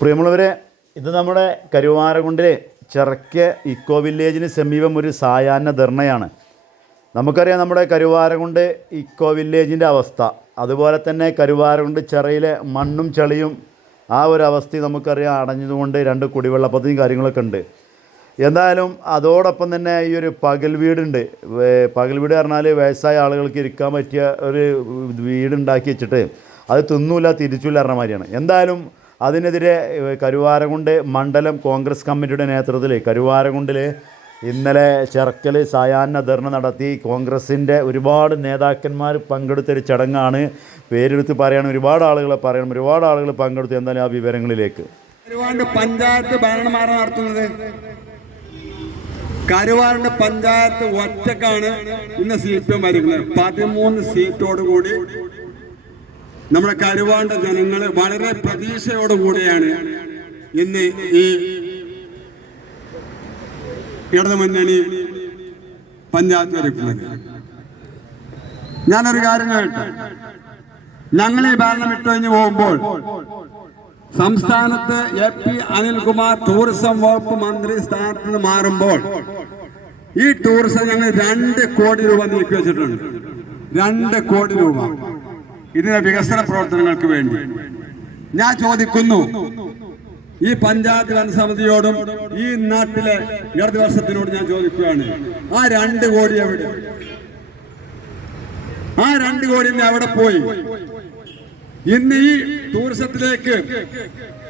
പ്രിയമുള്ളവരെ, ഇത് നമ്മുടെ കരുവാരകുണ്ടിലെ ചെറക്ക ഇക്കോ വില്ലേജിന് സമീപം ഒരു സായാഹ്ന ധർണയാണ്. നമുക്കറിയാം നമ്മുടെ കരുവാരകുണ്ട് ഇക്കോ വില്ലേജിൻ്റെ അവസ്ഥ, അതുപോലെ തന്നെ കരുവാരകുണ്ട് ചെറയിലെ മണ്ണും ചളിയും ആ ഒരു അവസ്ഥ നമുക്കറിയാം. അടഞ്ഞതുകൊണ്ട് 2 കുടിവെള്ള പദ്ധതിയും കാര്യങ്ങളൊക്കെ ഉണ്ട്. എന്തായാലും അതോടൊപ്പം തന്നെ ഈ ഒരു പകൽ വീടുണ്ട്. പകൽ വീട് പറഞ്ഞാൽ വയസ്സായ ആളുകൾക്ക് ഇരിക്കാൻ പറ്റിയ ഒരു വീടുണ്ടാക്കി വെച്ചിട്ട് അത് തിന്നൂല തിരിച്ചില്ല പറഞ്ഞ മാതിരിയാണ്. എന്തായാലും അതിനെതിരെ കരുവാരകുണ്ട് മണ്ഡലം കോൺഗ്രസ് കമ്മിറ്റിയുടെ നേതൃത്വത്തിൽ കരുവാരകുണ്ടിൽ ഇന്നലെ ചെറക്കൽ സായാഹ്ന ധർണ നടത്തി. കോൺഗ്രസിൻ്റെ ഒരുപാട് നേതാക്കന്മാർ പങ്കെടുത്തൊരു ചടങ്ങാണ്. പേരെടുത്ത് പറയണം, ഒരുപാട് ആളുകളെ പറയണം, ഒരുപാട് ആളുകൾ പങ്കെടുത്തു. എന്തായാലും ആ വിവരങ്ങളിലേക്ക്. പഞ്ചായത്ത് ഭരണമാരാണ് നടത്തുന്നത്. കരുവാരകുണ്ട് പഞ്ചായത്ത് ഒറ്റക്കാണ് ഇന്ന് സീറ്റും വരുന്നത്. 13 സീറ്റോടുകൂടി നമ്മുടെ കരുവാരകുണ്ട് ജനങ്ങൾ വളരെ പ്രതീക്ഷയോടുകൂടിയാണ് ഇന്ന് ഈ ഇടതുമുന്നണി പഞ്ചായത്ത് ഒരുക്കുന്നത്. ഞാനൊരു കാര്യം കേട്ടു. ഞങ്ങൾ ഈ ഭരണം വിട്ടുകഴിഞ്ഞ് പോകുമ്പോൾ സംസ്ഥാനത്ത് AP അനിൽകുമാർ ടൂറിസം വകുപ്പ് മന്ത്രി സ്ഥാനത്ത് നിന്ന് മാറുമ്പോൾ ഈ ടൂറിസം ഞങ്ങൾ 2 കോടി രൂപ നീക്കി വെച്ചിട്ടുണ്ട്. 2 കോടി രൂപ ഇതിന്റെ വികസന പ്രവർത്തനങ്ങൾക്ക് വേണ്ടി. ഞാൻ ചോദിക്കുന്നു, ഈ പഞ്ചായത്ത് ഭരണസമിതിയോടും ഈ നാട്ടിലെ ഇടതുപക്ഷത്തിനോട് ഞാൻ ചോദിക്കുകയാണ്, ആ 2 കോടി എവിടെ? ആ 2 കോടി എവിടെ പോയി? ഇന്ന് ഈ ടൂറിസത്തിലേക്ക്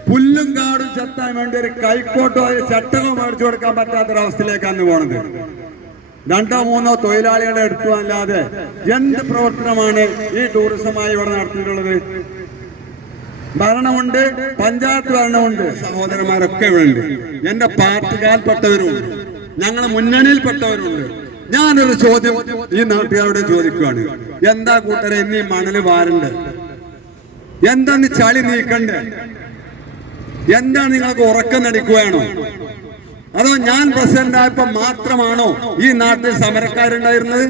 പുല്ലും കാടും ചെത്താൻ വേണ്ടി ഒരു കൈക്കോട്ടോ ചട്ടകോ മേടിച്ചു കൊടുക്കാൻ പറ്റാത്തൊരവസ്ഥയിലേക്കാണ് പോണത്. 2-3 തൊഴിലാളികളെ എടുത്തു അല്ലാതെ എന്ത് പ്രവർത്തനമാണ് ഈ ടൂറിസമായി ഇവിടെ നടത്തിയിട്ടുള്ളത്? ഭരണമുണ്ട്, പഞ്ചായത്ത് ഭരണമുണ്ട്, സഹോദരന്മാരൊക്കെ ഇവിടെ ഉണ്ട്. എന്റെ പാർട്ടിക്കാൽപ്പെട്ടവരുണ്ട്, ഞങ്ങളെ മുന്നണിയിൽപ്പെട്ടവരുണ്ട്. ഞാനൊരു ചോദ്യം ഈ നാട്ടുകാരോട് ചോദിക്കുകയാണ്, എന്താ കൂട്ടരെ ഇന്നീ മണല് വാരണ്ട്? എന്താണ് ചളി നീക്കണ്ടേ? എന്താണ് നിങ്ങൾക്ക് ഉറക്കം നടിക്കുകയാണോ? അതോ ഞാൻ പ്രസിഡന്റ് ആയപ്പോ മാത്രമാണോ ഈ നാട്ടിൽ സമരക്കാരുണ്ടായിരുന്നത്?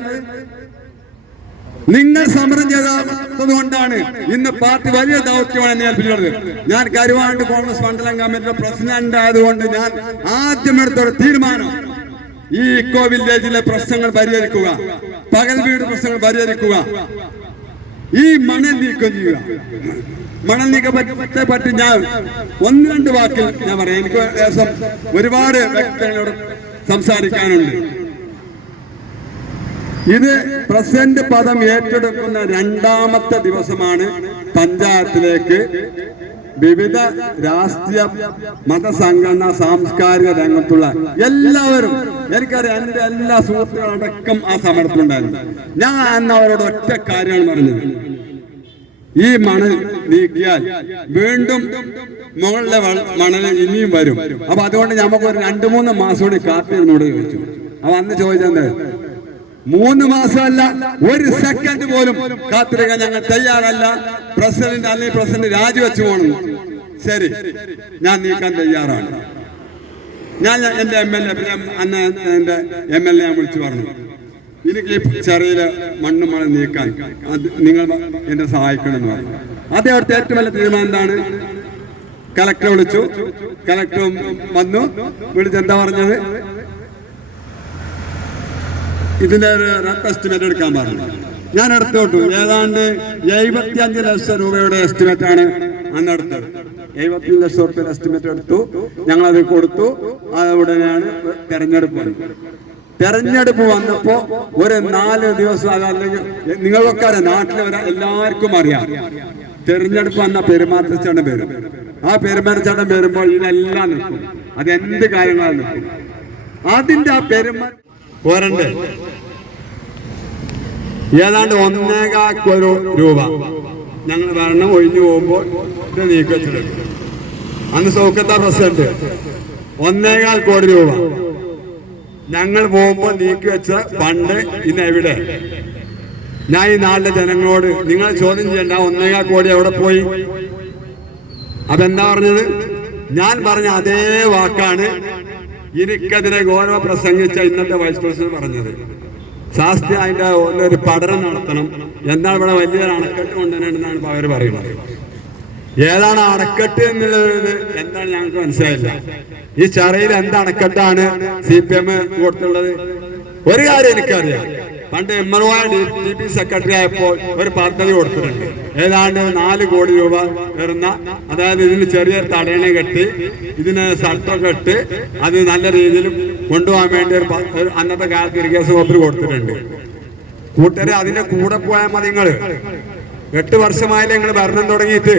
നിങ്ങൾ സമരം ചെയ്തത് കൊണ്ടാണ് ഇന്ന് പാർട്ടി വലിയ ദൗത്യമാണ് എന്നെ ഏൽപ്പിച്ചുള്ളത്. ഞാൻ കരുവാരകുണ്ട് കോൺഗ്രസ് മണ്ഡലം കമ്മിറ്റിയുടെ പ്രസിഡന്റ് ആയതുകൊണ്ട് ഞാൻ ആദ്യം എടുത്തൊരു തീരുമാനം, ഈ ഇക്കോ വില്ലേജിലെ പ്രശ്നങ്ങൾ പരിഹരിക്കുക, പകൽ വീട് പ്രശ്നങ്ങൾ പരിഹരിക്കുക, ഈ മണൽ നീക്കം ചെയ്യുക. മണൽ നീക്കത്തെ പറ്റി ഞാൻ 1-2 വാക്കിൽ ഞാൻ പറയാം. എനിക്ക് ഏകദേശം ഒരുപാട് വ്യക്തികളോട് സംസാരിക്കാനുണ്ട്. ഇത് പ്രസിഡന്റ് പദം ഏറ്റെടുക്കുന്ന 2ാമത്തെ ദിവസമാണ് പഞ്ചായത്തിലേക്ക് വിവിധ രാഷ്ട്രീയ മതസംഘടന സാംസ്കാരിക രംഗത്തുള്ള എല്ലാവരും, എനിക്കറിയാം എന്റെ എല്ലാ സുഹൃത്തുക്കളടക്കം ആ സമരത്തിലുണ്ടായിരുന്നു. ഞാൻ അന്ന് അവരോട് ഒറ്റ കാര്യമാണ് പറഞ്ഞത്, ഈ മണൽ നീക്കിയാൽ വീണ്ടും മുകളിലെ മണൽ ഇനിയും വരും. അപ്പൊ അതുകൊണ്ട് നമുക്കൊരു 2-3 മാസം കൂടി കാത്തിരുന്നോട് ചോദിച്ചു. അപ്പൊ അന്ന് ചോദിച്ചത് 3 മാസമല്ല, 1 സെക്കൻഡ് പോലും കാത്തിരിക്കാൻ ഞങ്ങൾ തയ്യാറല്ല. പ്രസിഡന്റ് അല്ലെങ്കിൽ പ്രസിഡന്റ് രാജിവെച്ചു പോകണം. ശരി, ഞാൻ നീക്കാൻ തയ്യാറാണ്. ഞാൻ എന്റെ MLA അന്ന് എന്റെ MLA ഞാൻ വിളിച്ചു പറഞ്ഞു, എനിക്ക് ഈ ചെറിയ മണ്ണും മണൽ നീക്കാൻ നിങ്ങൾ എന്നെ സഹായിക്കണമെന്ന് പറഞ്ഞു. അദ്ദേഹത്തെ ഏറ്റവും വലിയ തീരുമാനം എന്താണ്? കലക്ടറെ വിളിച്ചു. കലക്ടറും വന്നു. വിളിച്ചെന്താ പറഞ്ഞത്? ഇതിന്റെ ഒരു എസ്റ്റിമേറ്റ് എടുക്കാൻ പറഞ്ഞു. ഞാൻ എടുത്തോട്ടു. ഏതാണ്ട് 75 ലക്ഷം രൂപയുടെ എസ്റ്റിമേറ്റ് ആണ് അന്ന് എടുത്തത്. 75 ലക്ഷം രൂപയുടെ എസ്റ്റിമേറ്റ് എടുത്തു. ഞങ്ങളത് കൊടുത്തു. ഉടനെയാണ് തെരഞ്ഞെടുപ്പ് വന്നപ്പോ ഒരു 4 ദിവസം, അതല്ലെങ്കിൽ നിങ്ങളൊക്കെ അറിയാം, നാട്ടിലെ എല്ലാവർക്കും അറിയാം, തെരഞ്ഞെടുപ്പ് വന്ന പെരുമാറ്റച്ചട്ടം വരും. ആ പെരുമാറ്റച്ചട്ടം വരുമ്പോൾ ഇതെല്ലാം നിൽക്കും. അതെന്ത് കാര്യങ്ങളാണ് നിൽക്കും. അതിന്റെ ആ പോരണ്ട് ഏതാണ്ട് 1.25 കോടി രൂപ ഞങ്ങൾ ഭരണം ഒഴിഞ്ഞു പോകുമ്പോൾ ഇത് നീക്കി വെച്ചിട്ടുണ്ട്. അന്ന് സൗഖ്യത്ത പ്രസിഡന്റ് 1.25 കോടി രൂപ ഞങ്ങൾ പോകുമ്പോൾ നീക്കി വെച്ച ഫണ്ട് ഇന്ന് എവിടെ? ഞാൻ ഈ നാട്ടിലെ ജനങ്ങളോട് നിങ്ങൾ ചോദ്യം ചെയ്യണ്ട, 1.25 കോടി എവിടെ പോയി? അതെന്താ പറഞ്ഞത്? ഞാൻ പറഞ്ഞ അതേ വാക്കാണ് എനിക്കെതിരെ ഗൗരവ പ്രസംഗിച്ച ഇന്നത്തെ വൈസ് പ്രസിഡന്റ് പറഞ്ഞത്. ശാസ്ത്രീയ അതിന്റെ ഒരു പഠനം നടത്തണം. എന്നാൽ ഇവിടെ വലിയൊരു അണക്കെട്ട് കൊണ്ടുവരണമെന്നാണ് അവർ പറയുന്നത്. ഏതാണ് അണക്കെട്ട് എന്നുള്ളത് എന്താണ് ഞങ്ങൾക്ക് മനസ്സിലായില്ല. ഈ ചറയിൽ എന്ത് അണക്കെട്ടാണ് CPM കൊടുത്തുള്ളത്? ഒരു കാര്യം എനിക്കറിയാം, പണ്ട് MRY DP സെക്രട്ടറി ആയപ്പോൾ ഒരു പദ്ധതി കൊടുത്തിട്ടുണ്ട്. ഏതാണ്ട് 4 കോടി രൂപ വരുന്ന, അതായത് ഇതിന് ചെറിയൊരു തടയണ കെട്ടി ഇതിന് ഷട്ടറൊക്കെ ഇട്ട് അത് നല്ല രീതിയിൽ കൊണ്ടുപോകാൻ വേണ്ടി ഒരു അന്നത്തെ കാലത്ത് ഇറിഗേഷൻ വകുപ്പിൽ കൊടുത്തിട്ടുണ്ട്. കൂട്ടരെ അതിന്റെ കൂടെ പോയാൽ മതി. നിങ്ങൾ 8 വർഷമായാലും നിങ്ങൾ ഭരണം തുടങ്ങിയിട്ട്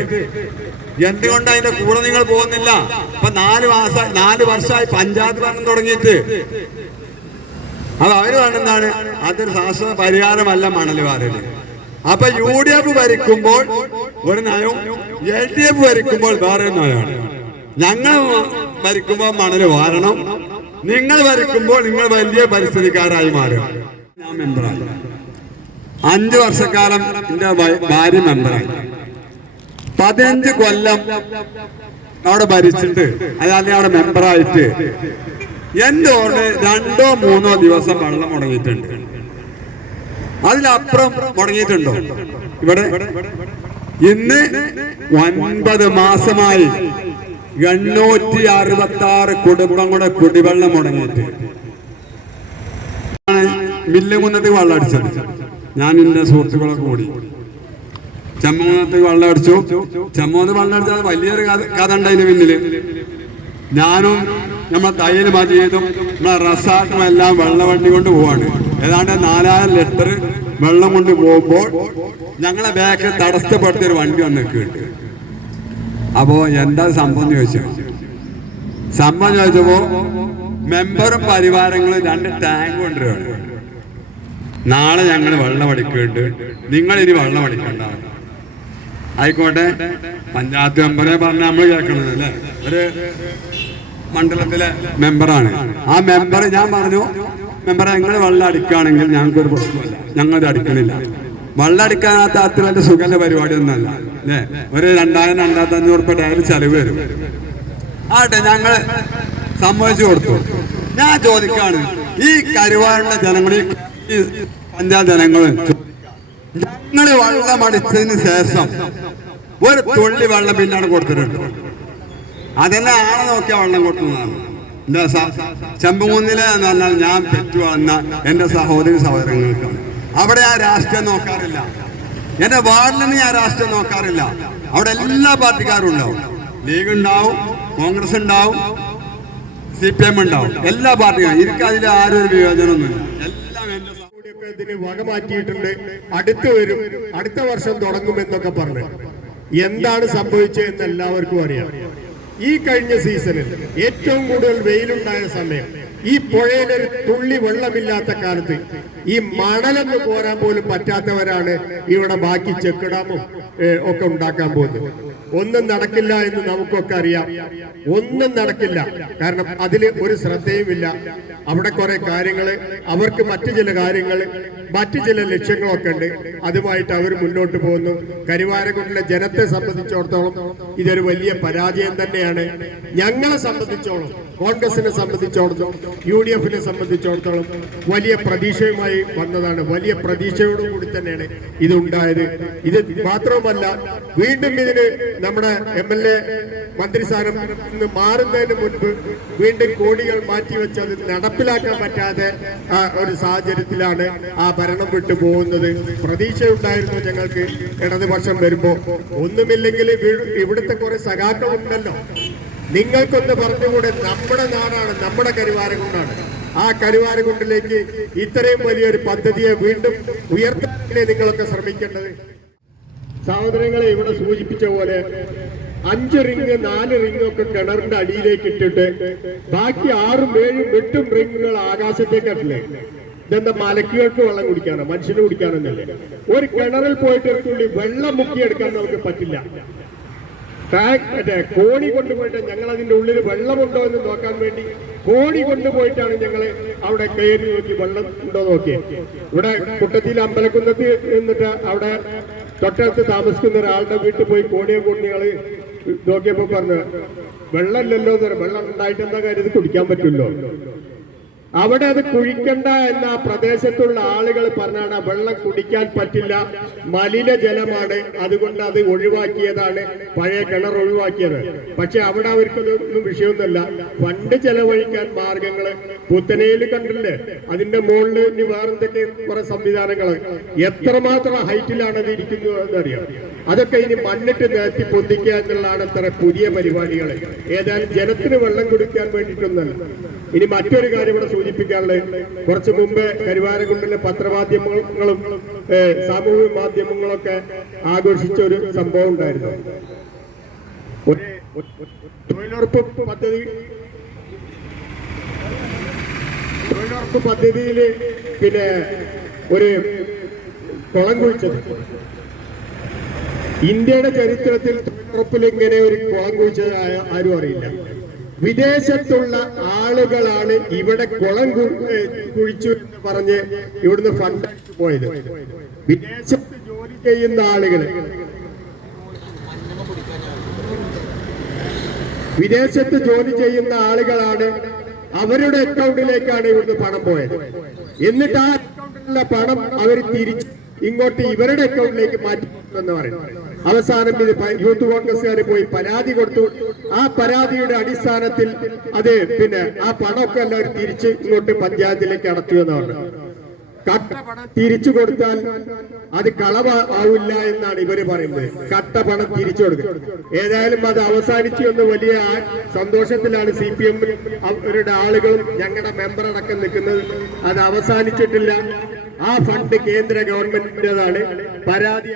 എന്തുകൊണ്ട് അതിന്റെ കൂടെ നിങ്ങൾ പോകുന്നില്ല? ഇപ്പൊ 4 വർഷമായി പഞ്ചായത്ത് ഭരണം തുടങ്ങിയിട്ട്. അത് അവര് പറഞ്ഞതാണ് അതൊരു ശാശ്വത പരിഹാരമല്ല മണൽ വാരല്. അപ്പൊ UDF ഭരിക്കുമ്പോൾ ഒരു നയവും LDF ഭരിക്കുമ്പോൾ വേറെ നയമാണ്. ഞങ്ങൾ ഭരിക്കുമ്പോൾ മണൽ വാരണം, നിങ്ങൾ ഭരിക്കുമ്പോൾ നിങ്ങൾ വലിയ പരിസ്ഥിതിക്കാരായി മാറും. ഞാൻ മെമ്പറായി 5 വർഷക്കാലം എന്റെ ഭാര്യ മെമ്പറായി. 15 കൊല്ലം അവിടെ ഭരിച്ചിട്ട്, അതായത് അവിടെ മെമ്പറായിട്ട് എന്റെ ഓർമ്മ 2-3 ദിവസം വെള്ളം മുടങ്ങിയിട്ടുണ്ട്. അതിലപ്പുറം മുടങ്ങിയിട്ടുണ്ടോ? ഇവിടെ ഇന്ന് 9 മാസമായി 866 കുടുംബങ്ങളുടെ കുടിവെള്ളം മുടങ്ങിയിട്ട് മില്ലുകുന്നത്ത് വെള്ളം അടിച്ചത്. ഞാൻ എന്റെ സുഹൃത്തുക്കളൊക്കെ കൂടി ചമ്മൂന്നത്ത് വെള്ളം അടിച്ചു. ചമ്മൂന്ന് വെള്ളം അടിച്ചാൽ വലിയൊരു കഥ ഉണ്ട് അതിന് പിന്നില്. ഞാനും നമ്മളെ തയ്യൽ മജീദും നമ്മളെ റസാഖും എല്ലാം വെള്ളവണ്ടി കൊണ്ട് പോവാണ്. ഏതാണ്ട് 4000 ലിറ്റർ വെള്ളം കൊണ്ട് പോകുമ്പോൾ ഞങ്ങളെ ബാക്കിൽ തടസ്സപ്പെടുത്തിയൊരു വണ്ടി വന്ന് നിൽക്കുന്നുണ്ട്. അപ്പോ എന്താ സംഭവം എന്ന് ചോദിച്ചപ്പോ മെമ്പറും പരിവാരങ്ങളും 2 ടാങ്ക് കൊണ്ടുവരികയാണ്. നാളെ ഞങ്ങൾ വെള്ളം അടിക്കുന്നുണ്ട്, നിങ്ങൾ ഇനി വെള്ളം അടിക്കണ്ട. ആയിക്കോട്ടെ, പഞ്ചായത്ത് മെമ്പറെ പറഞ്ഞ നമ്മൾ കേൾക്കണത് അല്ലേ, ഒരു മണ്ഡലത്തിലെ മെമ്പറാണ്. ആ മെമ്പർ ഞാൻ പറഞ്ഞു, മെമ്പറെ നിങ്ങൾ വെള്ളം അടിക്കുകയാണെങ്കിൽ ഞങ്ങൾക്കൊരു പ്രശ്നമില്ല, ഞങ്ങളത് അടിക്കണില്ല. വെള്ളം അടിക്കാനകത്ത് അത്ര വലിയ സുഖല്ല പരിപാടിയൊന്നുമല്ല അല്ലേ. ഒരു 2000-2500 രൂപ ഡയറി ചെലവ് വരും. ആട്ടെ, ഞങ്ങൾ സമ്മതിച്ചു കൊടുത്തു. ഞാൻ ചോദിക്കാണ്, ഈ കരുവാറുള്ള ജനങ്ങളും ഈ പഞ്ചായത്ത് ജനങ്ങളും ഞങ്ങൾ വെള്ളം അടിച്ചതിന് ശേഷം ഒരു തുള്ളി വെള്ളം പിന്നാണ് കൊടുത്തിട്ടുണ്ട്. അതെന്നെ ആളെ നോക്കിയാ വെള്ളം കൊടുക്കുന്നതാണ്. എന്റെ ചെമ്പുകുന്നിലെ എന്ന് പറഞ്ഞാൽ ഞാൻ പെറ്റു വളർന്ന എന്റെ സഹോദരങ്ങൾക്കാണ്. അവിടെ ഞാൻ രാഷ്ട്രീയം നോക്കാറില്ല. എന്റെ വാർഡിൽ ഞാൻ രാഷ്ട്രീയം നോക്കാറില്ല. അവിടെ എല്ലാ പാർട്ടിക്കാരും ഉണ്ടാവും. ലീഗ് ഉണ്ടാവും, കോൺഗ്രസ് ഉണ്ടാവും, CPM ഉണ്ടാവും, എല്ലാ പാർട്ടികളും. എനിക്ക് അതിൽ ആരും ഒരു വിയോജനമൊന്നുമില്ല. എല്ലാം എന്റെ ഇതിന് വക മാറ്റിയിട്ടുണ്ട്. അടുത്ത വർഷം തുടങ്ങുമെന്നൊക്കെ പറഞ്ഞു. എന്താണ് സംഭവിച്ചതെന്ന് എല്ലാവർക്കും അറിയാം. ഈ കഴിഞ്ഞ സീസണിൽ ഏറ്റവും കൂടുതൽ വെയിലുണ്ടായ സമയം, ഈ പുഴയിലൊരു തുള്ളി വെള്ളമില്ലാത്ത കാലത്ത് ഈ മണലൊന്ന് കോരാൻ പോലും പറ്റാത്തവരാണ് ഇവിടെ ബാക്കി ചെക്ക് ഡാമും ഒക്കെ ഉണ്ടാക്കാൻ പോകുന്നത്. ഒന്നും നടക്കില്ല എന്ന് നമുക്കൊക്കെ അറിയാം. ഒന്നും നടക്കില്ല. കാരണം അതിൽ ഒരു ശ്രദ്ധയുമില്ല. അവിടെ കുറെ കാര്യങ്ങള്, അവർക്ക് മറ്റു ചില കാര്യങ്ങൾ, മറ്റു ചില ലക്ഷ്യങ്ങളൊക്കെ ഉണ്ട്. അതുമായിട്ട് അവർ മുന്നോട്ട് പോകുന്നു. കരുവാരക്കുണ്ടിലെ ജനത്തെ സംബന്ധിച്ചിടത്തോളം ഇതൊരു വലിയ പരാജയം തന്നെയാണ്. ഞങ്ങളെ സംബന്ധിച്ചോളം, കോൺഗ്രസിനെ സംബന്ധിച്ചിടത്തോളം, UDFനെ സംബന്ധിച്ചിടത്തോളം വലിയ പ്രതീക്ഷയുമായി വന്നതാണ്. വലിയ പ്രതീക്ഷയോടുകൂടി തന്നെയാണ് ഇത് ഉണ്ടായത്. ഇത് മാത്രവുമല്ല, വീണ്ടും ഇതിന് നമ്മുടെ MLA മന്ത്രിസ്ഥാനം മാറുന്നതിന് മുൻപ് വീണ്ടും കോടികൾ മാറ്റിവെച്ച് അത് നടപ്പിലാക്കാൻ പറ്റാതെ ഒരു സാഹചര്യത്തിലാണ് ആ ഭരണം വിട്ടു പോകുന്നത്. പ്രതീക്ഷയുണ്ടായിരുന്നു ഞങ്ങൾക്ക് ഇടതുപക്ഷം വരുമ്പോ. ഒന്നുമില്ലെങ്കിൽ ഇവിടുത്തെ കുറെ സഖാക്കളുണ്ടല്ലോ, നിങ്ങൾക്കൊന്ന് പറഞ്ഞുകൂടെ? നമ്മുടെ നാടാണ്, നമ്മുടെ കരുവാരക്കുണ്ടാണ്. ആ കരുവാരക്കുണ്ടിലേക്ക് ഇത്രയും വലിയൊരു പദ്ധതിയെ വീണ്ടും ഉയർത്താനല്ലേ നിങ്ങളൊക്കെ ശ്രമിക്കേണ്ടത്? സഹോദരങ്ങളെ, ഇവിടെ സൂചിപ്പിച്ച പോലെ 5 റിങ് 4 റിങ് ഒക്കെ കിണറിന്റെ അടിയിലേക്ക് ഇട്ടിട്ട് ബാക്കി 6ഉം 7ഉം 8ഉം റിങ്ങുകൾ ആകാശത്തേക്ക് ഇട്ടില്ലേ? ഇതെന്താ, മലക്കുകൾക്ക് വെള്ളം കുടിക്കാനോ മനുഷ്യന് കുടിക്കാനൊന്നല്ലേ? ഒരു കിണറിൽ പോയിട്ട് ഒരു തുള്ളി വെള്ളം മുക്കിയെടുക്കാൻ നമുക്ക് പറ്റില്ല. കോണി കൊണ്ടുപോയിട്ട് ഞങ്ങൾ അതിന്റെ ഉള്ളിൽ വെള്ളമുണ്ടോ എന്ന് നോക്കാൻ വേണ്ടി കോണി കൊണ്ടുപോയിട്ടാണ് ഞങ്ങൾ അവിടെ കയറി നോക്കി വെള്ളം ഉണ്ടോ നോക്കിയത്. ഇവിടെ കുട്ടത്തിയിൽ അമ്പലക്കുന്നത്ത് എന്നിട്ട് അവിടെ തൊട്ടടുത്ത് താമസിക്കുന്ന ഒരാളുടെ വീട്ടിൽ പോയി കോണിയെ കൊണ്ട് ഞങ്ങൾ നോക്കിയപ്പോ പറഞ്ഞു, വെള്ളമില്ലല്ലോ എന്ന്. വെള്ളം ഉണ്ടായിട്ട് എന്താ കാര്യം, ഇത് കുടിക്കാൻ പറ്റുമല്ലോ. അവിടെ അത് കുഴിക്കണ്ട എന്ന ആ പ്രദേശത്തുള്ള ആളുകൾ പറഞ്ഞാണ് ആ വെള്ളം കുടിക്കാൻ പറ്റില്ല, മലിനജലമാണ്, അതുകൊണ്ട് അത് ഒഴിവാക്കിയതാണ്, പഴയ കിണർ ഒഴിവാക്കിയത്. പക്ഷെ അവിടെ അവർക്കൊന്നും വിഷയമൊന്നുമല്ല. ഫണ്ട് ചെലവഴിക്കാൻ മാർഗങ്ങള് പുത്തനയിൽ കണ്ടില്ലേ, അതിന്റെ മുകളിൽ ഇനി വേറെന്തൊക്കെ കുറെ സംവിധാനങ്ങൾ, എത്രമാത്രം ഹൈറ്റിലാണ് അത് ഇരിക്കുന്നത് എന്നറിയാം. അതൊക്കെ ഇനി മണ്ണിട്ട് നിരത്തി പൊന്തിക്കുക എന്നുള്ളതാണ് ഇത്ര പുതിയ പരിപാടികൾ. ഏതായാലും ജനത്തിന് വെള്ളം കുടിക്കാൻ വേണ്ടിയിട്ടൊന്നല്ല. ഇനി മറ്റൊരു കാര്യം ഇവിടെ സൂചിപ്പിക്കാനുള്ളത്, കുറച്ചു മുമ്പ് കരുവാരക്കുണ്ടിലെ പത്രമാധ്യമങ്ങളും സാമൂഹിക മാധ്യമങ്ങളൊക്കെ ആഘോഷിച്ച ഒരു സംഭവം ഉണ്ടായിരുന്നു. ഒരു തൊഴിലുറപ്പ് പദ്ധതിയിൽ പിന്നെ ഒരു കുളം കുഴിച്ചത്, ഇന്ത്യയുടെ ചരിത്രത്തിൽ തൊഴിലുറപ്പിൽ ഇങ്ങനെ ഒരു കുളം കുഴിച്ചത് ആരും അറിയില്ല. വിദേശത്തുള്ള ആളുകളാണ് ഇവിടെ കുളം കുഴിച്ചു എന്ന് പറഞ്ഞ് ഇവിടുന്ന് ഫണ്ട് പോയത്. വിദേശത്ത് ജോലി ചെയ്യുന്ന ആളുകൾ, വിദേശത്ത് ജോലി ചെയ്യുന്ന ആളുകളാണ്, അവരുടെ അക്കൗണ്ടിലേക്കാണ് ഇവിടുന്ന് പണം പോയത്. എന്നിട്ട് ആ അക്കൗണ്ടിലുള്ള പണം അവർ തിരിച്ച് ഇങ്ങോട്ട് ഇവരുടെ അക്കൗണ്ടിലേക്ക് മാറ്റി എന്ന് പറയുന്നു. അവസാനം ഇത് യൂത്ത് കോൺഗ്രസ്സുകാർ പോയി പരാതി കൊടുത്തു. ആ പരാതിയുടെ അടിസ്ഥാനത്തിൽ അത് പിന്നെ ആ പണമൊക്കെ എല്ലാവരും തിരിച്ച് ഇങ്ങോട്ട് പഞ്ചായത്തിലേക്ക് അടച്ചു എന്നാണ്. കട്ട പണം തിരിച്ചു കൊടുത്താൽ അത് കളവാവില്ല എന്നാണ് ഇവര് പറയുന്നത്. കട്ട പണം തിരിച്ചു കൊടുക്കുക. ഏതായാലും അത് അവസാനിച്ചു എന്ന് വലിയ സന്തോഷത്തിലാണ് CPM അവരുടെ ആളുകളും ഞങ്ങളുടെ മെമ്പർ അടക്കം നിൽക്കുന്നത്. അത് അവസാനിച്ചിട്ടില്ല. ആ ഫണ്ട് കേന്ദ്ര ഗവൺമെന്റിന്റേതാണ്. പരാതി